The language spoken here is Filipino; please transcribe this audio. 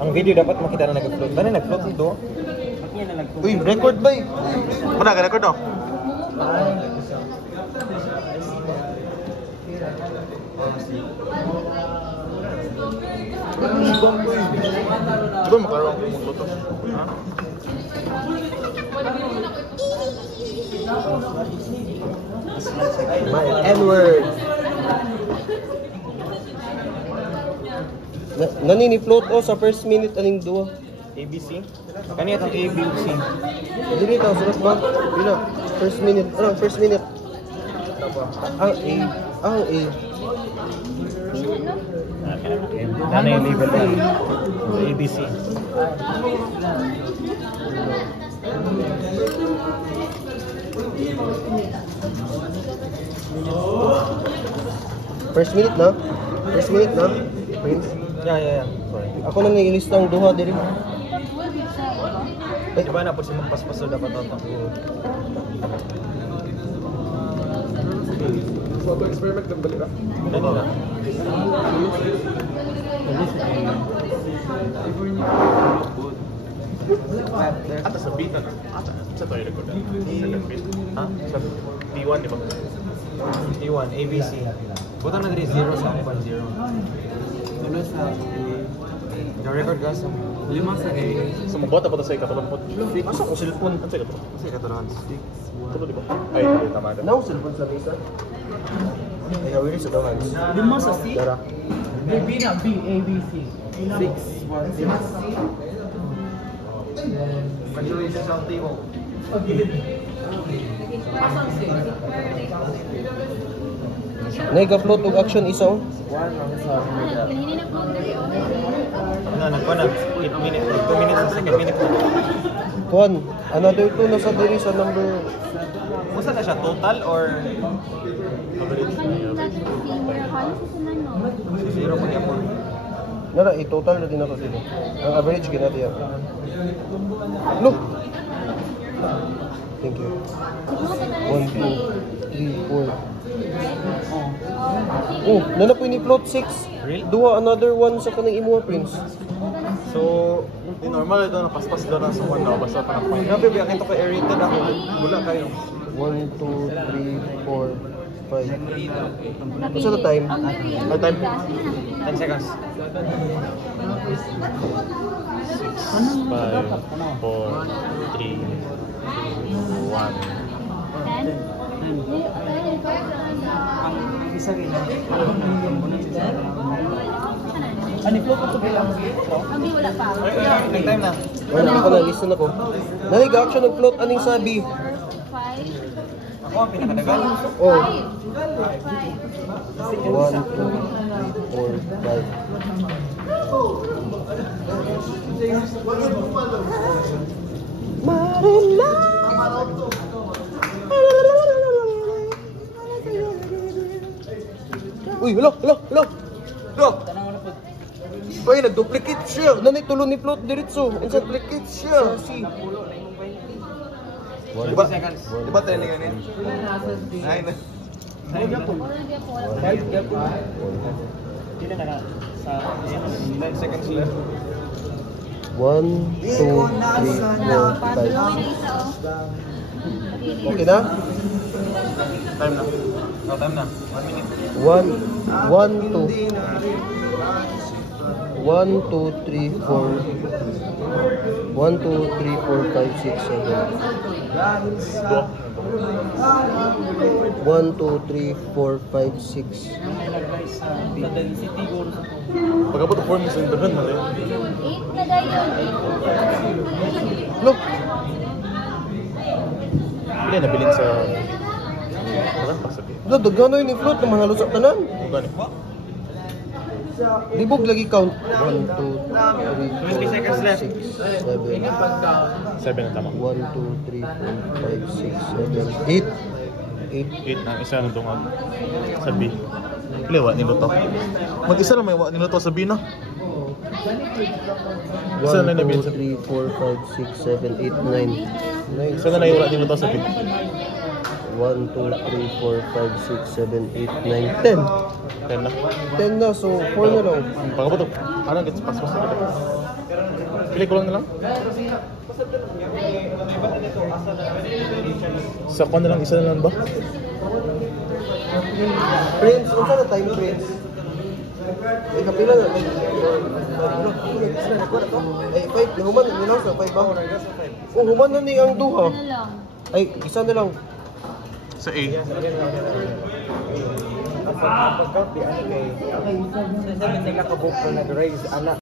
Ang video dapat makita na nag-float. Ano nag-float ito? Uy, record ba eh? Muna ka record no? Diba maklaro ang kumuluto? Ha? My N-word. Nanini-float o sa first minute aning duwa. ABC? Kani itong ABC? Dili ta surat ba? Bila first minute. Ano, first minute. Ang A. Ang A. Ano yung label na? ABC. First minute na? First minute na? Prince? Yeah. Sorry. Ako nang nilista ang duha diri. Eh, diba na po si magpaspaso dapat ito? Photo experiment kang balik ah. Ano na? Ata sa beat na. Ata sa tayo record na. Second beat. Ha? Sa P1 di ba? P1, ABC. Buta na dito 0 sa 1-0. Ano sa Yung record ka sa... 5 sa A. Sumabot pa sa ikatulampot. Asa ko cellphone? Ano sa ikatulampot? Kasi katulahan. Tulo di ba? Ay, tama ka. Now cellphone sa mesa. Ay, awiri sa dawan. 5 sa C. Dara. B na B, A, B, C. 6, 1, 6. Congratulations sa team mo. Nag-upload og action isaw. Ano, nagpa na? 8 minutes, 2 minutes sa second minute. Kuan, another two na sa diri sa number. Kung na siya, total or... Average. Zero pag yapon. Nara, i-total na din ako dito. Ang average gina diya. Look! Thank you. 1, 2, 3, 4. Oh, nanapoy ni float 6. Real? Duha another one sa kanang imuha, Prince. So, Di normal ito na paspas doon sa one daw basta pa na point. grabe ba ito ka irritated ako. Wala kayo. 1, 2, 3, 4, 5. What's the time? Our time? 10 seconds. 6, 5, 4, 3, 2, 1. Isa rin. Ano flow ko bilang Wala pa. Nag-time na. Wala ako na, listen ako. Nanig-action ng float aning sabi. 5. Ako ang pinakadagal. Oh, 5. 1, 2, 3, 4, 5. Marina. Uy, hello. Uy, nag-duplicate siya. Nanay tulo ni float diretso. Unsa Duplicate siya. Diba? Diba tayo nga niya? Ay, na. Hindi na sa 10 seconds left. 1, 2, 3, 4, 5. Okay na? Time na. Oh, time na. 1 minute. 1, 2, 3, 4. 1, 2, 3, 4, 5, 6, 7. 1, 2, 3, 4, 5, 6, 7. 8, 8. sa density ko. Pagkabot ang form sa internet na rin. 8 na dayon. Look! Pili nabilin sa... Parang pasabi. Lo, dagano yun ni float na mahalo sa tanan. Kung gani. Libog lagi count. 1, 2, 3, 20 seconds left. 6, 7. 7 na tama. 1, 2, 3, 4, 5, 6, 7. 8. 8 ang isa na tungag. Sabi. Pili, wa niluto. Mag-isa lang may wa niluto sabi na. 1, Isa na nabil 2, sa 3, 4, 5, 6, 7, 8, 9. Isa na na yung wa niluto sabi. 1, 2, 3, 4, 5, 6, 7, 8, 9, 10. 10 na. 10 na, so 4 na lang. Pagkabuto. Anong gets pas mas na. Pili ko lang na lang. Sa kwan na lang, isa na lang ba? Prince, unsa na time, Prince? Eh, kapila na. Eh, 5. Human, yun sa 5 ba? Oh, human na ni ang duha. Ano lang? Ay, isa na lang. Sa A. Okay, isa na.